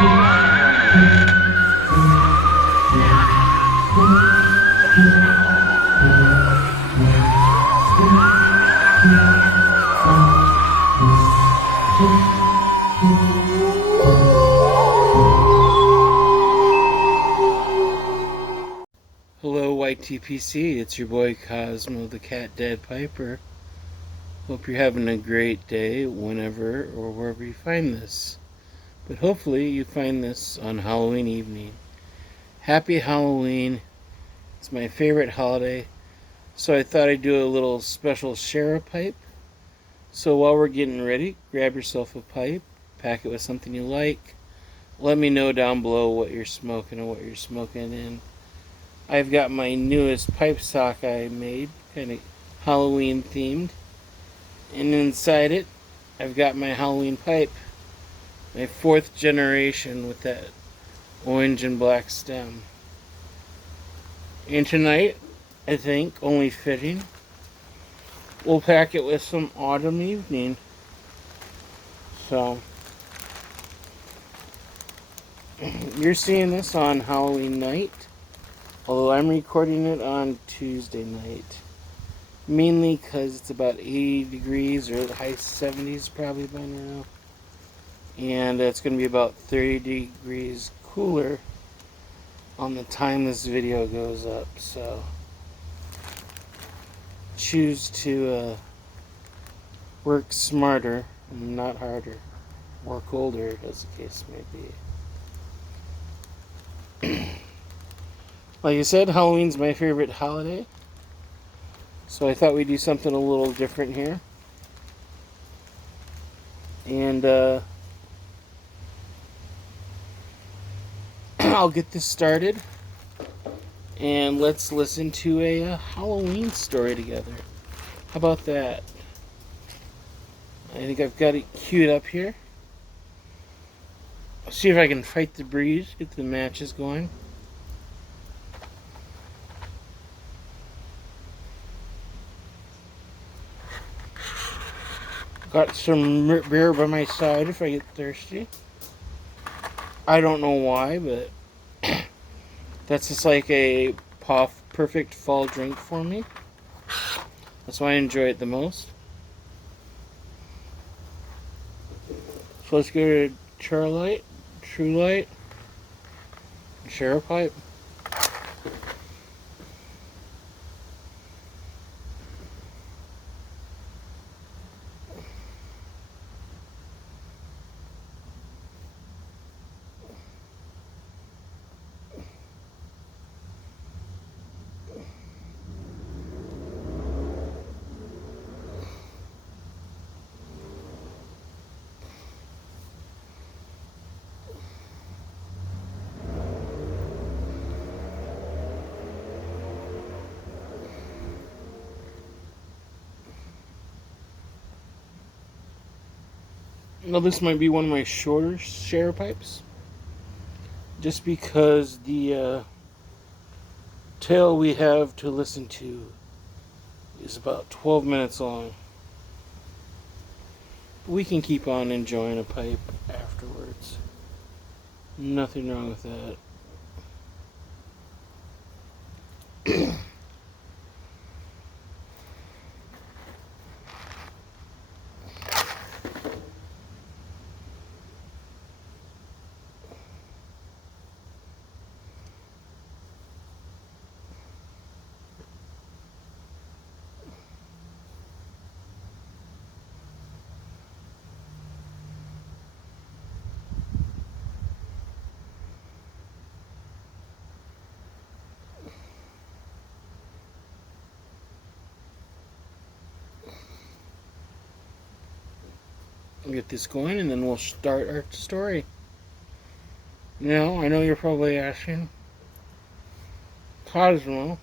Hello YTPC, it's your boy Cosmo the Cat Dad Piper. Hope you're having a great day whenever or wherever you find this. But hopefully you find this on Halloween evening. Happy Halloween. It's my favorite holiday. So I thought I'd do a little special share a pipe. So while we're getting ready, grab yourself a pipe, pack it with something you like. Let me know down below what you're smoking and what you're smoking in. I've got my newest pipe sock I made, kind of Halloween themed. And inside it, I've got my Halloween pipe. My 4th generation with that orange and black stem. And tonight, I think, only fitting, we'll pack it with some Autumn Evening. So, you're seeing this on Halloween night, although I'm recording it on Tuesday night. Mainly because it's about 80 degrees or the high 70s probably by now. And it's going to be about 30 degrees cooler on the time this video goes up. So choose to work smarter and not harder. Work older, as the case may be. Like I said, Halloween's my favorite holiday. So I thought we'd do something a little different here. And I'll get this started. And let's listen to a Halloween story together. How about that? I think I've got it queued up here. I'll see if I can fight the breeze, get the matches going. Got some beer by my side if I get thirsty. I don't know why, but that's just like a perfect fall drink for me. That's why I enjoy it the most. So let's go to True Light, share a pipe. Now this might be one of my shorter share pipes, just because the tale we have to listen to is about 12 minutes long. We can keep on enjoying a pipe afterwards. Nothing wrong with that. We'll get this going and then we'll start our story. Now, I know you're probably asking, Cosmo,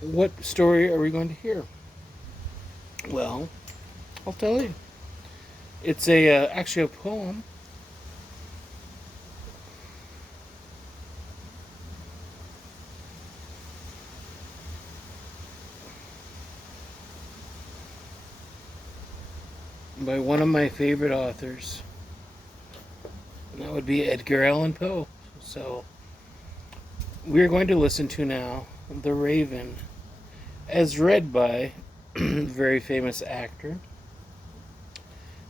what story are we going to hear? Well, I'll tell you. It's actually a poem. by one of my favorite authors. And that would be Edgar Allan Poe. So we're going to listen to now The Raven, as read by a very famous actor.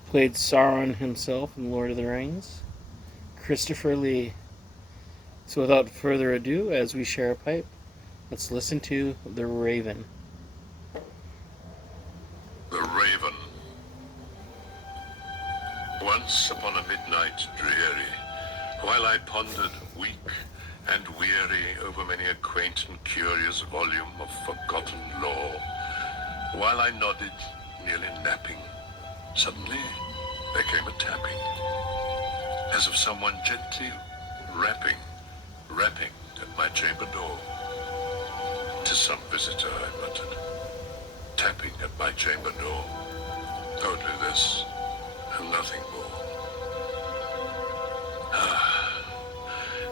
Played Sauron himself in Lord of the Rings, Christopher Lee. So without further ado, as we share a pipe, let's listen to The Raven. The Raven. Once upon a midnight dreary, while I pondered weak and weary over many a quaint and curious volume of forgotten lore, while I nodded, nearly napping, suddenly there came a tapping, as of someone gently rapping at my chamber door. "'Tis some visitor," I muttered, tapping at my chamber door. Only this, and nothing more.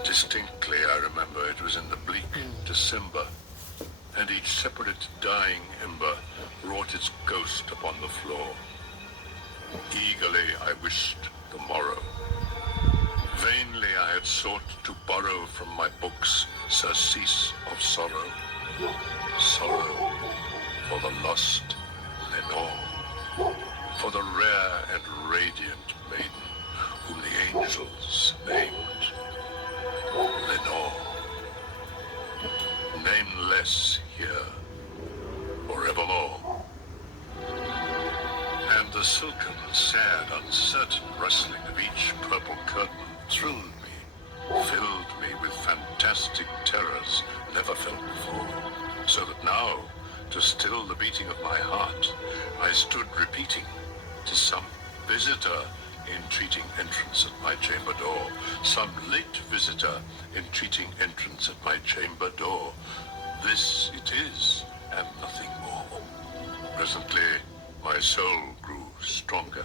Distinctly I remember it was in the bleak December, and each separate dying ember wrought its ghost upon the floor. Eagerly I wished the morrow. Vainly I had sought to borrow from my books surcease of sorrow. Sorrow for the lost Lenore, for the rare and radiant maiden whom the angels named Lenore. Nameless here forevermore. And the silken, sad, uncertain rustling of each purple curtain thrilled me, filled me with fantastic terrors never felt before, so that now, to still the beating of my heart, I stood repeating, "'Tis some visitor entreating entrance at my chamber door, some late visitor entreating entrance at my chamber door. This it is, and nothing more." Presently, my soul grew stronger.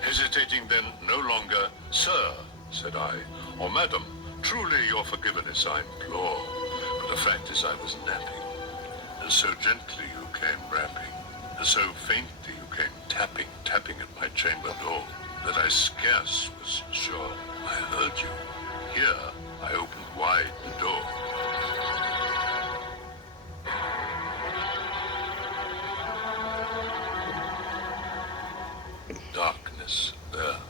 Hesitating then no longer, "Sir," said I, "or madam, truly your forgiveness I implore, but the fact is I was napping, and so gently you came rapping, and so faintly you came tapping at my chamber door, that I scarce was sure I heard you. Here I opened wide the door." Darkness there,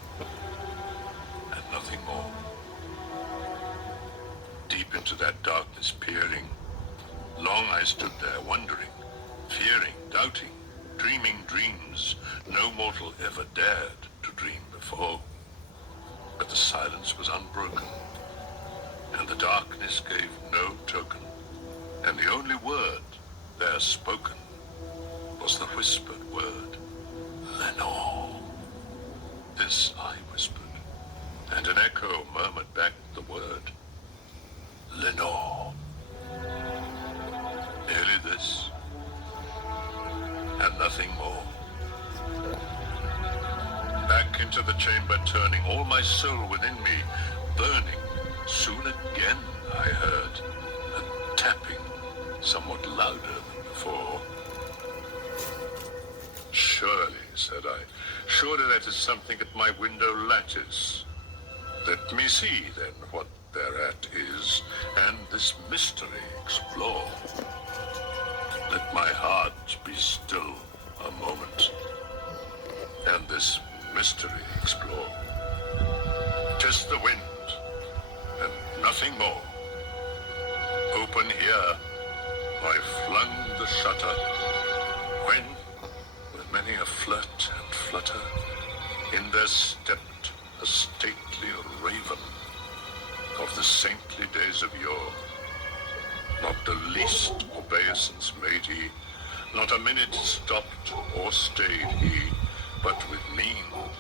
and nothing more. Deep into that darkness peering, long I stood there wondering, fearing, doubting, dreaming dreams no mortal ever dared to dream before. But the silence was unbroken, and the darkness gave no token, and the only word there spoken was the whispered word, "Lenore." This I whispered, and an echo murmured back the word, "Lenore." Merely this, and nothing more. Back into the chamber turning, all my soul within me burning, soon again I heard a tapping somewhat louder than before. "Surely," said I, "surely that is something at my window lattice. Let me see then what thereat is, and this mystery explore. Let my heart be still a moment, and this mystery explore. 'Tis the wind, and nothing more. Open here, I flung the shutter, when, with many a flirt and flutter, in there stepped a stately raven of the saintly days of yore. Not the least obeisance made he, not a minute stopped or stayed he, but with mien of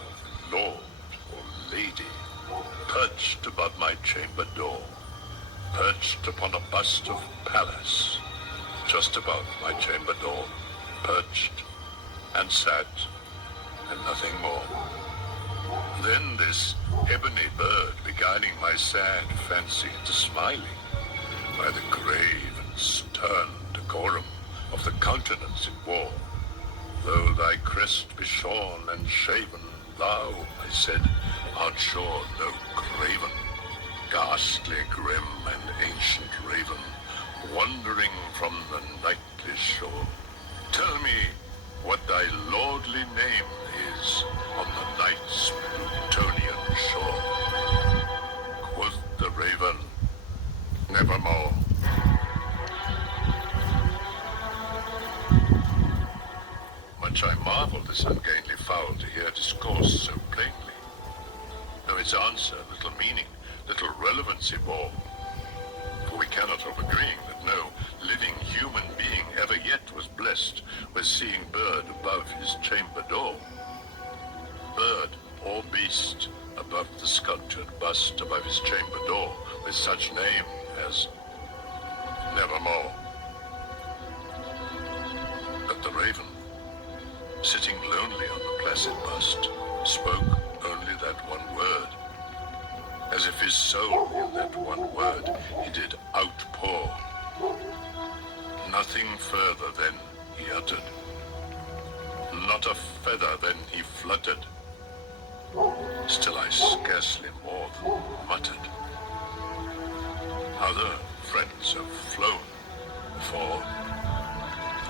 lord or lady, perched above my chamber door, perched upon a bust of Pallas, just above my chamber door, perched and sat, and nothing more. Then this ebony bird beguiling my sad fancy into smiling, by the grave and stern decorum of the countenance it wore, Though thy crest be shorn and shaven, thou, I said, art sure no craven, ghastly, grim, and ancient raven, wandering from the nightly shore. Tell me what thy lordly name is on the night's Plutonian shore. Quoth the raven, nevermore. Much I marvel this ungainly fowl to hear discourse so plainly, though its answer little meaning, little relevancy bore. For we cannot help agreeing that no living human being ever yet was blessed with seeing bird above his chamber door. Bird or beast above the sculptured bust above his chamber door with such name as Nevermore. But the raven, sitting lonely on the placid bust, spoke only that one word, as if his soul in that one word he did outpour. Nothing further then he uttered, not a feather then he fluttered. Still I scarcely more than muttered. Other friends have flown, for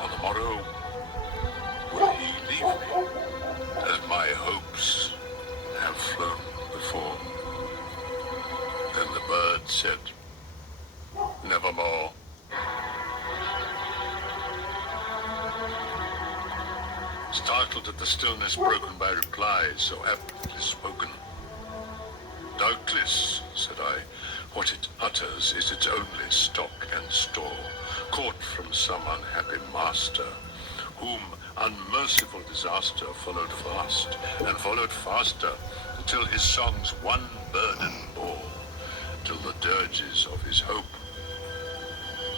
on the morrow will he leave me, as my hopes have flown before. Then the bird said, nevermore. Startled at the stillness broken by replies so aptly spoken. Doubtless, said I, what it utters is its only stock and store, caught from some unhappy master, whom unmerciful disaster followed fast, and followed faster, until his songs one burden bore, till the dirges of his hope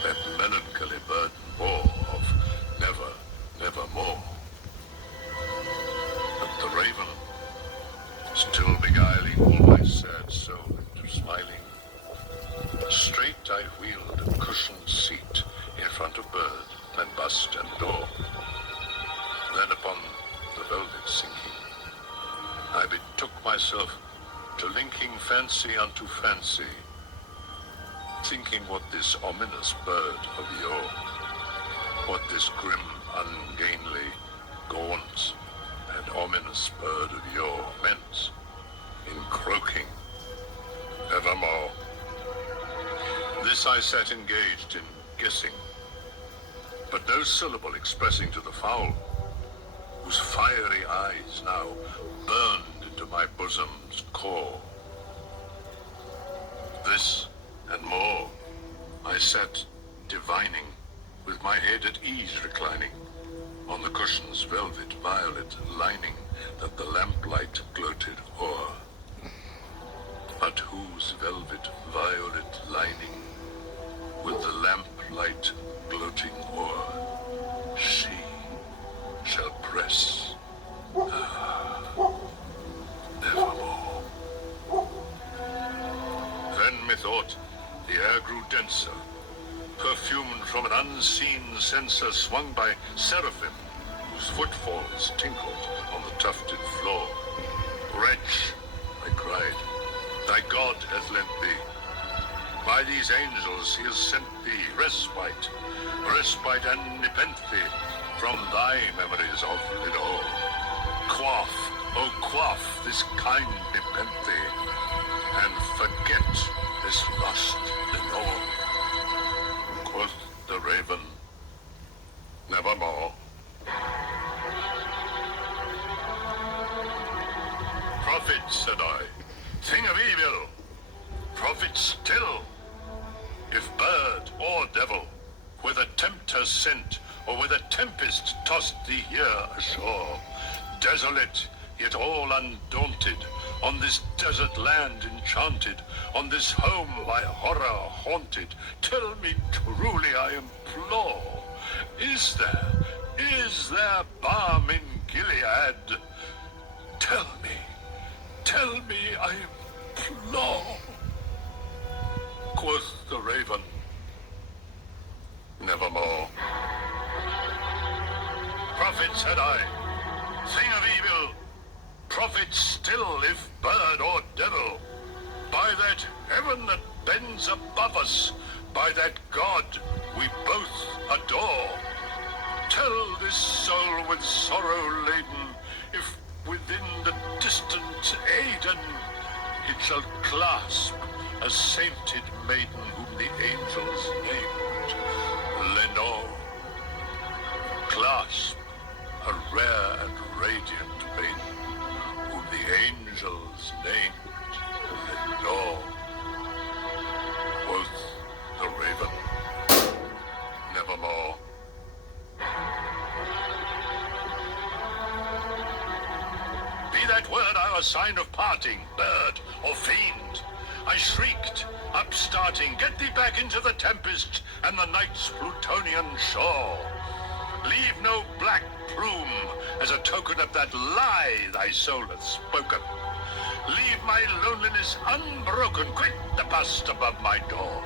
that melancholy burden bore of never, nevermore. But the raven, still beguiling all my sad soul into smiling, straight I wheeled a cushioned seat in front of bird and bust and door. Then upon the velvet sinking, I betook myself to linking fancy unto fancy, thinking what this ominous bird of yore, what this grim, ungainly, gaunt, and ominous bird of yore meant in croaking evermore. This I sat engaged in guessing, but no syllable expressing to the fowl, whose fiery eyes now burned into my bosom's core. This and more I sat divining, with my head at ease reclining, on the cushion's velvet violet lining that the lamplight gloated o'er. But whose velvet violet lining, with the lamplight gloating o'er, she shall press, nevermore. Then methought the air grew denser, perfumed from an unseen censer swung by seraphim, whose footfalls tinkled on the tufted floor. Wretch, I cried, thy God hath lent thee. By these angels he has sent thee respite, respite and nepenthe from thy memories of Lenore. Quaff, oh quaff this kind nepenthe, and forget this lust Lenore. Quoth the raven, nevermore. Prophet, said I, thing of evil, prophet still. If bird or devil, whether tempter sent, or whether tempest tossed thee here ashore, desolate, yet all undaunted, on this desert land enchanted, on this home by horror haunted, tell me truly, I implore, is there balm in Gilead? Tell me, I implore. Quoth the raven, nevermore. prophet, said I. Thing of evil. Prophet still, if bird or devil. By that heaven that bends above us, by that God we both adore. Tell this soul with sorrow laden, if within the distant Aidenn it shall clasp a sainted maiden whom the angels named Lenore. Clasp a rare and radiant maiden whom the angels named Lenore. Quoth the raven, nevermore. Be that word our sign of parting, bird or fiend. I shrieked, upstarting, get thee back into the tempest and the night's Plutonian shore. Leave no black plume as a token of that lie thy soul hath spoken. Leave my loneliness unbroken, quit the bust above my door.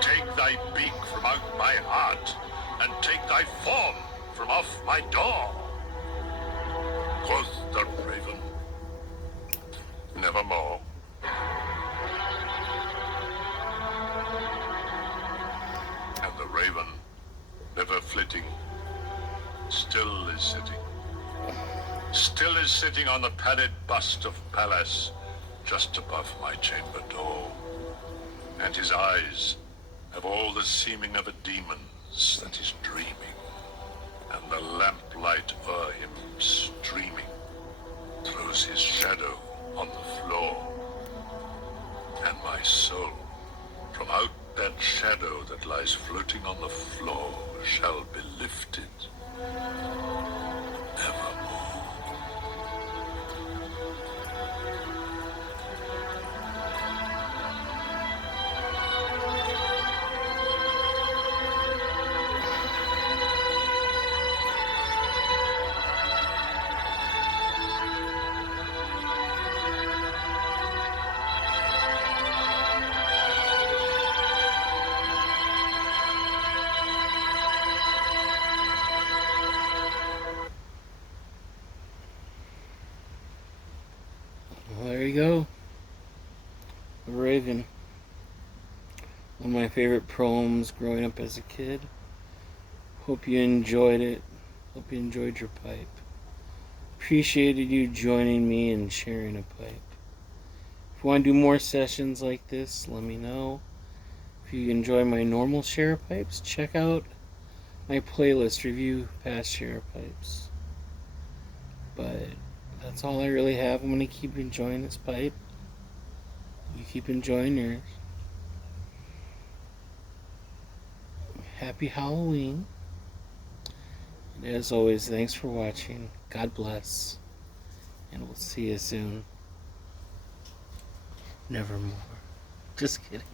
Take thy beak from out my heart, and take thy form from off my door. Quoth the raven, nevermore. And the raven, never flitting, still is sitting. Still is sitting on the padded bust of Pallas, just above my chamber door. And his eyes have all the seeming of a demon's that is dreaming, and the lamplight o'er him streaming throws his shadow on the floor. And my soul, from out that shadow that lies floating on the floor, shall be lifted nevermore. Well, there you go. The Raven. One of my favorite poems growing up as a kid. Hope you enjoyed it. Hope you enjoyed your pipe. Appreciated you joining me and sharing a pipe. If you want to do more sessions like this, let me know. If you enjoy my normal share pipes, check out my playlist, review past share pipes. But that's all I really have. I'm going to keep enjoying this pipe. You keep enjoying yours. Happy Halloween. And as always, thanks for watching. God bless. And we'll see you soon. Nevermore. Just kidding.